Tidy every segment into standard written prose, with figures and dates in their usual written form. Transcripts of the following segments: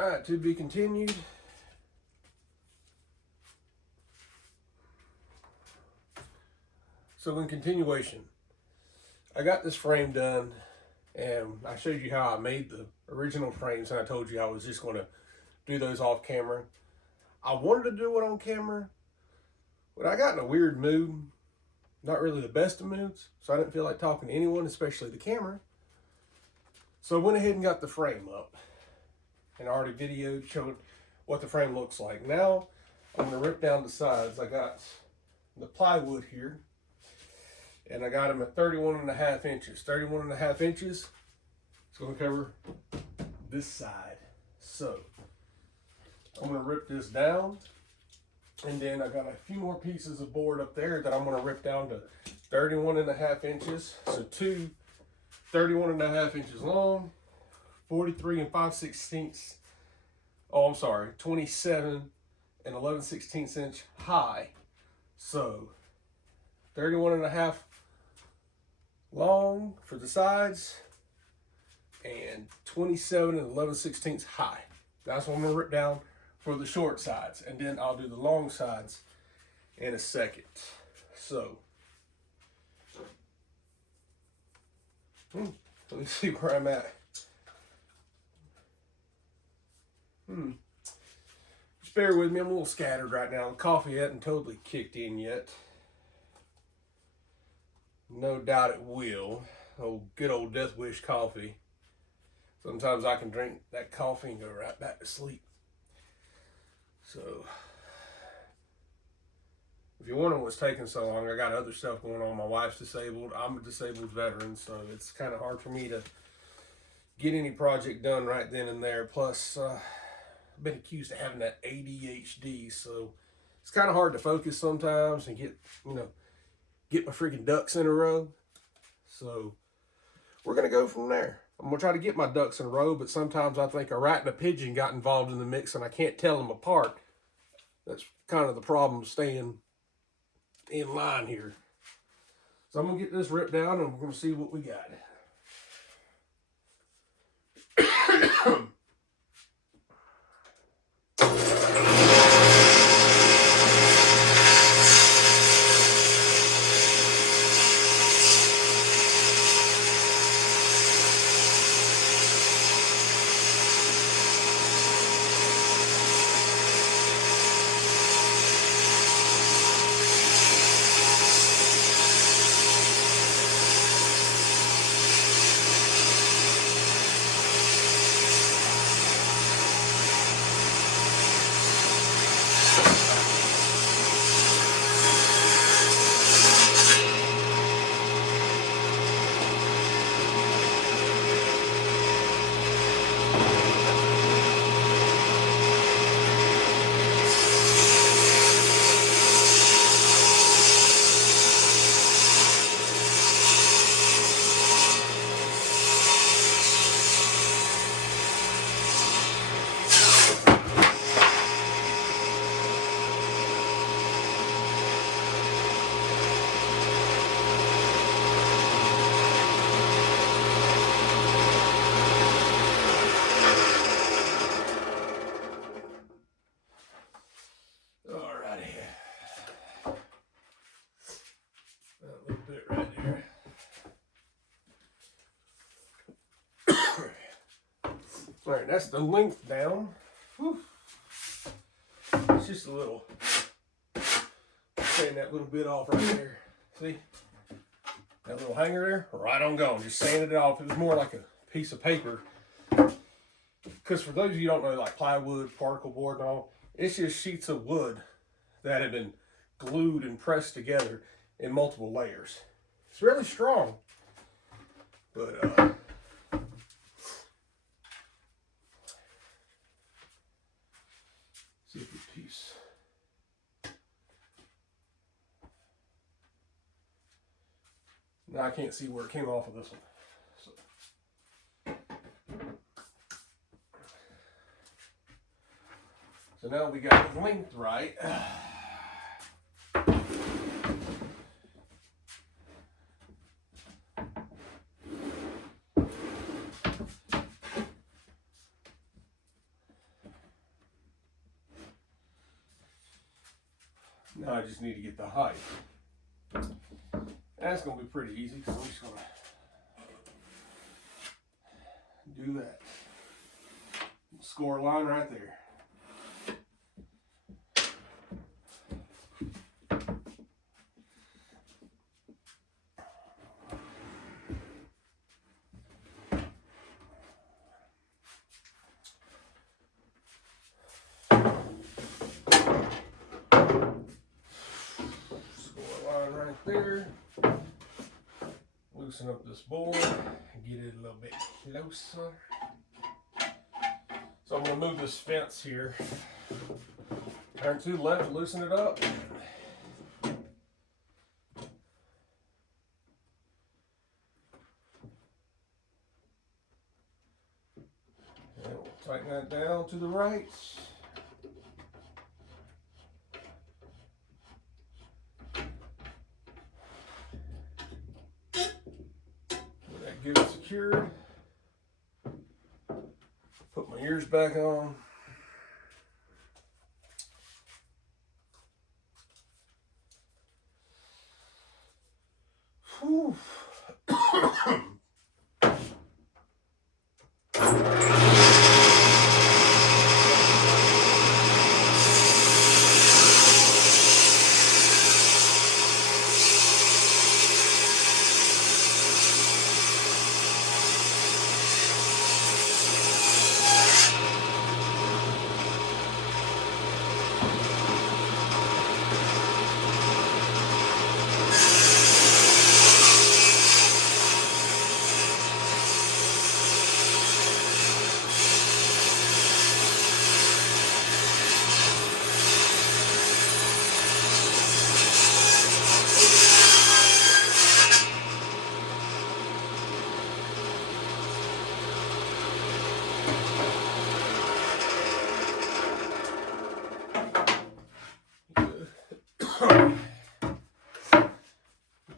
Alright, to be continued. So in continuation, I got this frame done, and I showed you how I made the original frames, and I told you I was just going to do those off camera. I wanted to do it on camera, but I got in a weird mood, not really the best of moods, so I didn't feel like talking to anyone, especially the camera. So I went ahead and got the frame up, and I already videoed, showed what the frame looks like. Now I'm going to rip down the sides. I got the plywood here, and I got them at 31.5 inches. 31.5 inches, it's going to cover this side. So I'm going to rip this down, and then I got a few more pieces of board up there that I'm going to rip down to 31.5 inches. So two 31.5 inches long, 43 5/16. Oh, I'm sorry, 27 11/16 inch high. So 31.5 long for the sides and 27 11/16 high. That's what I'm gonna rip down for the short sides, and then I'll do the long sides in a second. So let me see where I'm at. Just bear with me, I'm a little scattered right now. The coffee hasn't totally kicked in yet. No doubt it will. Oh, good old Death Wish coffee. Sometimes I can drink that coffee and go right back to sleep. So, if you're wondering what's taking so long, I got other stuff going on. My wife's disabled. I'm a disabled veteran, so it's kind of hard for me to get any project done right then and there. Plus, I've been accused of having that ADHD, so it's kind of hard to focus sometimes and get my freaking ducks in a row. So we're going to go from there. I'm going to try to get my ducks in a row, but sometimes I think a rat and a pigeon got involved in the mix and I can't tell them apart. That's kind of the problem, staying in line here. So I'm going to get this ripped down and we're going to see what we got. All right, that's the length down. Whew. It's just a little, sand that little bit off right there. See? That little hanger there, right on gone. Just sanded it off. It was more like a piece of paper. Because for those of you who don't know, like plywood, particle board and all, it's just sheets of wood that have been glued and pressed together in multiple layers. It's really strong. But, see if the piece. Now I can't see where it came off of this one. So now we got the length right. Now I just need to get the height. That's going to be pretty easy, so I'm just going to do that. Score a line right there. There, loosen up this board and get it a little bit closer. So I'm going to move this fence here, turn to the left, loosen it up. And we'll tighten that down to the right. Get it secured. Put my ears back on. Whew.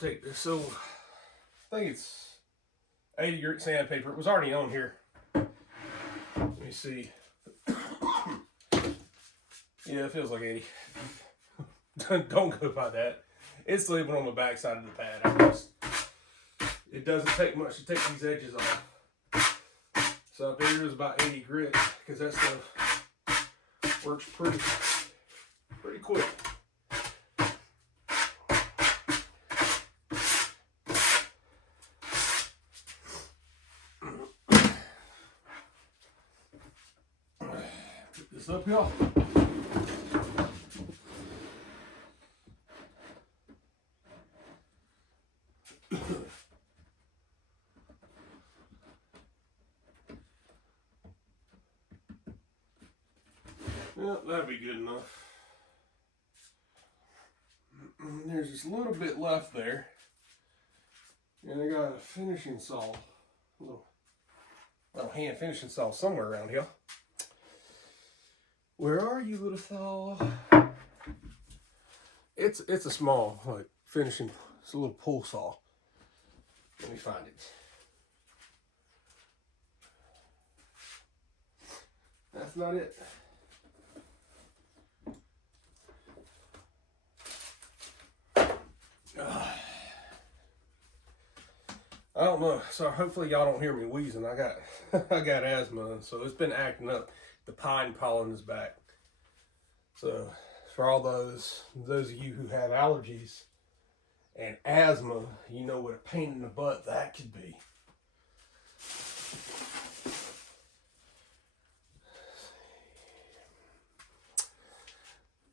Take this, so I think it's 80 grit sandpaper. It was already on here. Let me see. Yeah, it feels like 80. Don't go by that. It's leaving on the back side of the pad. It doesn't take much to take these edges off. So I figured it was about 80 grit because that stuff works pretty quick. Put this up here. Yeah, that'd be good enough. There's just a little bit left there. And I got a finishing saw. A little hand finishing saw somewhere around here. Where are you, little saw? It's a small, like, finishing, it's a little pull saw. Let me find it. That's not it. I don't know. So hopefully y'all don't hear me wheezing. I got asthma, so it's been acting up. The pine pollen is back. So for all those of you who have allergies and asthma, you know what a pain in the butt that could be.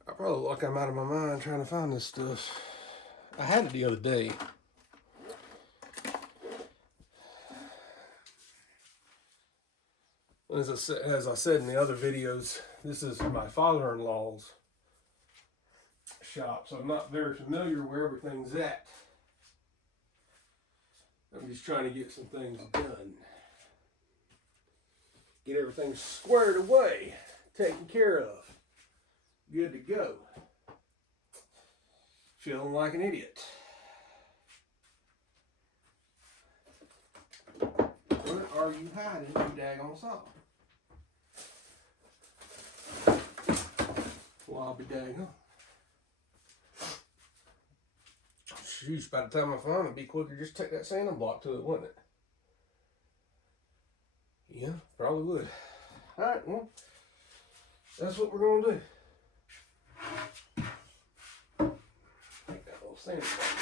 I probably look like I'm out of my mind trying to find this stuff. I had it the other day. As I said in the other videos, this is my father-in-law's shop, so I'm not very familiar where everything's at. I'm just trying to get some things done. Get everything squared away, taken care of. Good to go. Feeling like an idiot. What are you hiding, you daggone saw? Well, I'll be daggone. Sheesh, by the time I found it, it'd be quicker just take that sanding block to it, wouldn't it? Yeah, probably would. Alright, well, that's what we're going to do. Take that little sanding block.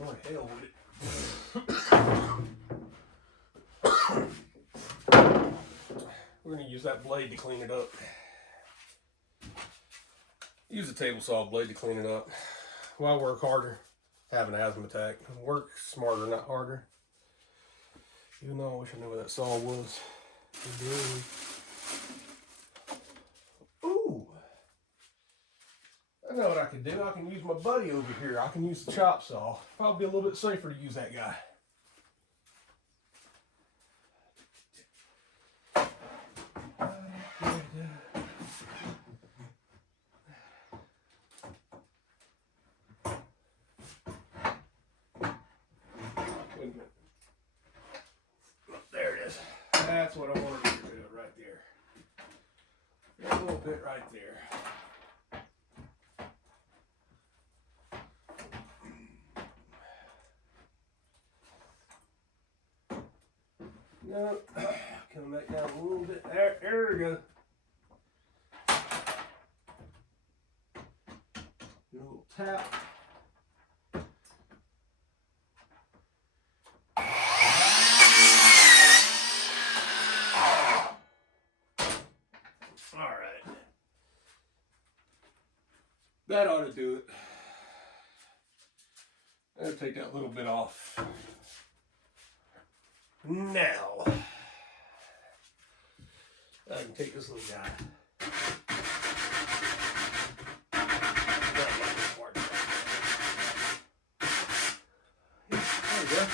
Oh, hell with it. We're going to use that blade to clean it up. Use a table saw blade to clean it up. Why work harder? Have an asthma attack. Work smarter, not harder. Even though I wish I knew where that saw was. Ooh. I know what I can do. I can use my buddy over here. I can use the chop saw. Probably be a little bit safer to use that guy. There it is. That's what I wanted to do right there. A little bit right there. No, come back down a little bit. There we go. A little tap. Alright. That ought to do it. I'll take that little bit off. Now, I can take this little guy. There we go.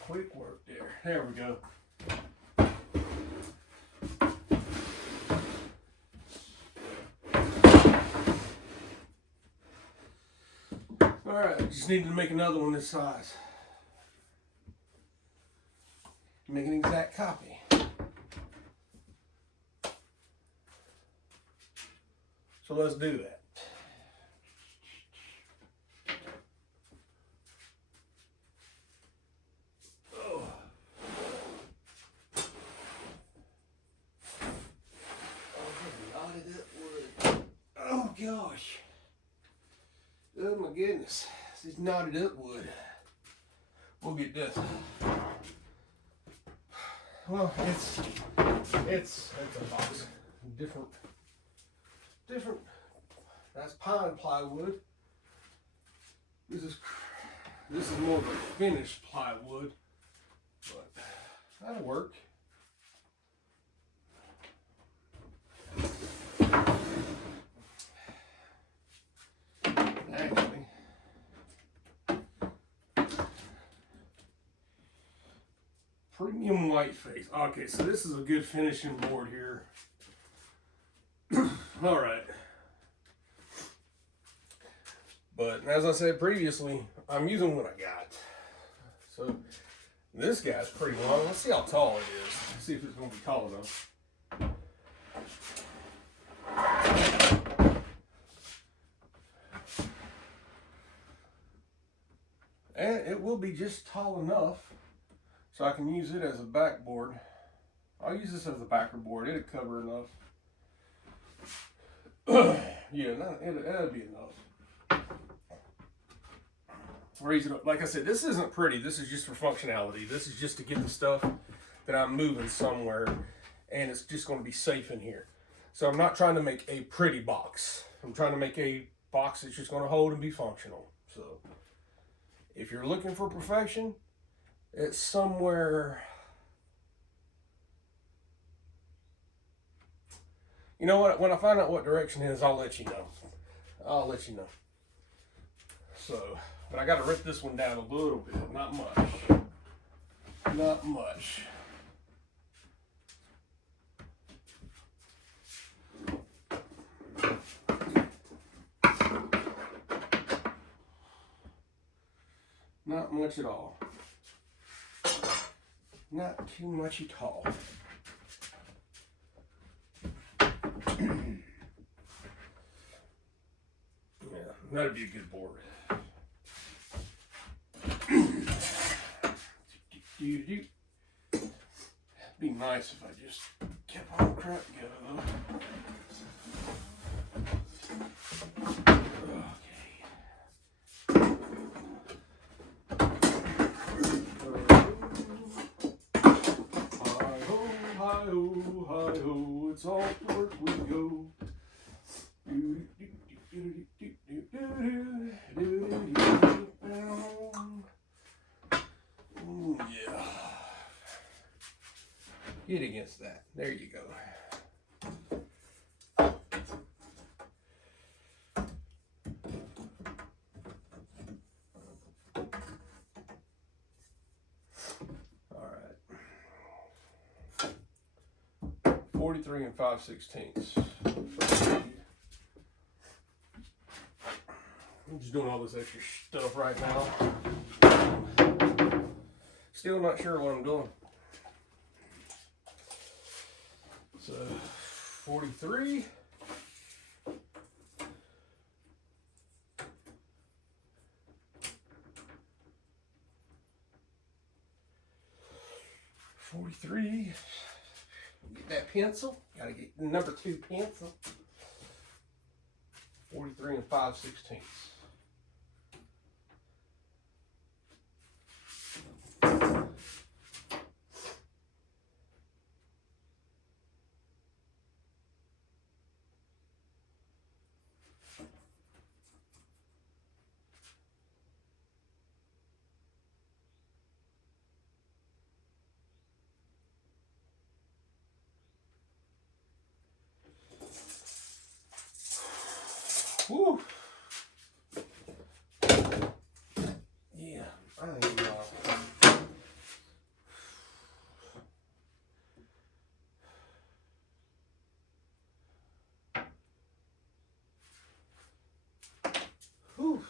Quick work there. There we go. Alright, just needed to make another one this size. Make an exact copy. So let's do that. Oh. Oh gosh. Oh my goodness, this is knotted up wood. We'll get this. Well, it's a box. Different. That's pine plywood. This is more of a finished plywood, but that'll work. Actually, premium white face. Okay, so this is a good finishing board here. All right. But as I said previously, I'm using what I got. So this guy's pretty long. Let's see how tall it is. See if it's going to be tall enough. And it will be just tall enough so I can use it as a backboard. I'll use this as a backer board. It'll cover enough. Yeah, it'll be enough. Raise it up. Like I said, this isn't pretty. This is just for functionality. This is just to get the stuff that I'm moving somewhere, and it's just going to be safe in here. So I'm not trying to make a pretty box. I'm trying to make a box that's just going to hold and be functional. So if you're looking for perfection, it's somewhere. You know what? When I find out what direction it is, I'll let you know. So, but I got to rip this one down a little bit. Not much. Not much. Not much at all. Not too much at all. Yeah, that'd be a good board. Be nice if I just kept all the crap together though. Hi-ho, it's all to work we go. Ooh, yeah. Get against that. There you go. All right. 43 5/16. I'm just doing all this extra stuff right now. Still not sure what I'm doing. So 43. Get that pencil. Gotta get the number 2 pencil. 43 5/16. Woo. Yeah, I think whew.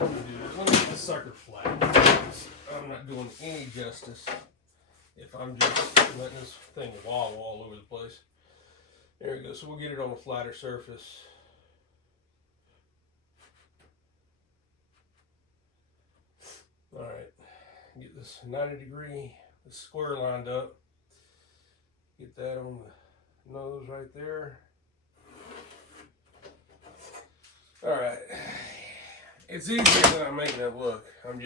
Let me get the sucker flat. I'm not doing any justice if I'm just letting this thing wobble all over the place. There we go. So we'll get it on a flatter surface. All right. Get this 90-degree, the square lined up. Get that on the nose right there. All right. It's easier than I'm making it look. I'm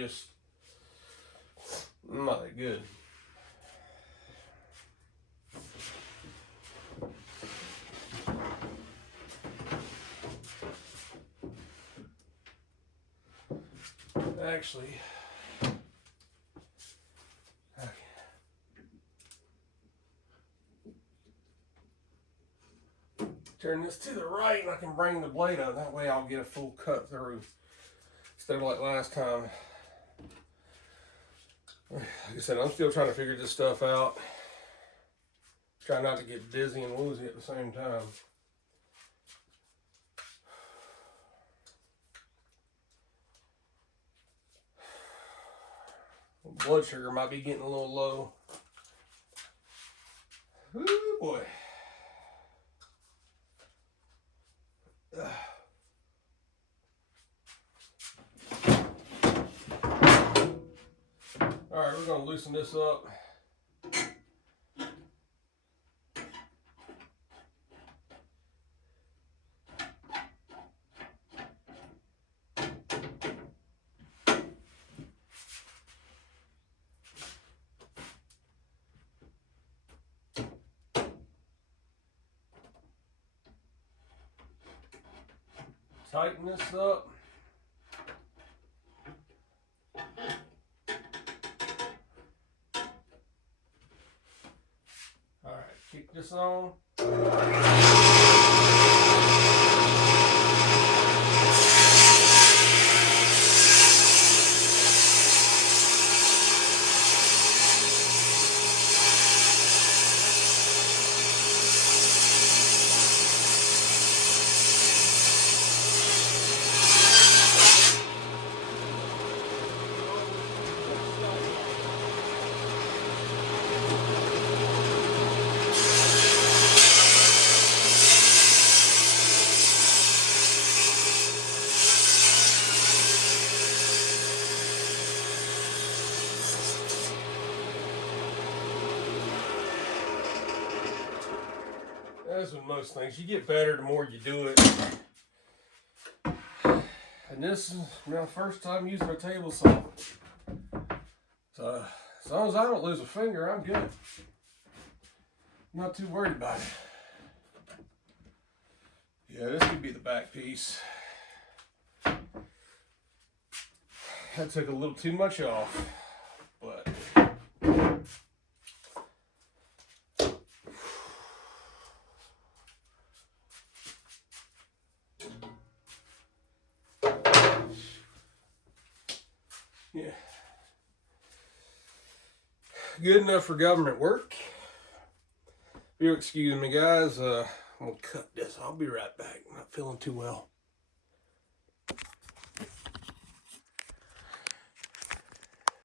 not that good. Actually, turn this to the right and I can bring the blade up. That way I'll get a full cut through instead of like last time. Like I said, I'm still trying to figure this stuff out. Try not to get dizzy and woozy at the same time. Blood sugar might be getting a little low. Ooh, boy. All right, we're gonna loosen this up. Tighten this up. this on. That's with most things. You get better the more you do it. And this is my first time using a table saw. So as long as I don't lose a finger, I'm good. I'm not too worried about it. Yeah, this could be the back piece. That took a little too much off, but yeah, good enough for government work. If you'll excuse me, guys, I'm gonna cut this. I'll be right back. I'm not feeling too well.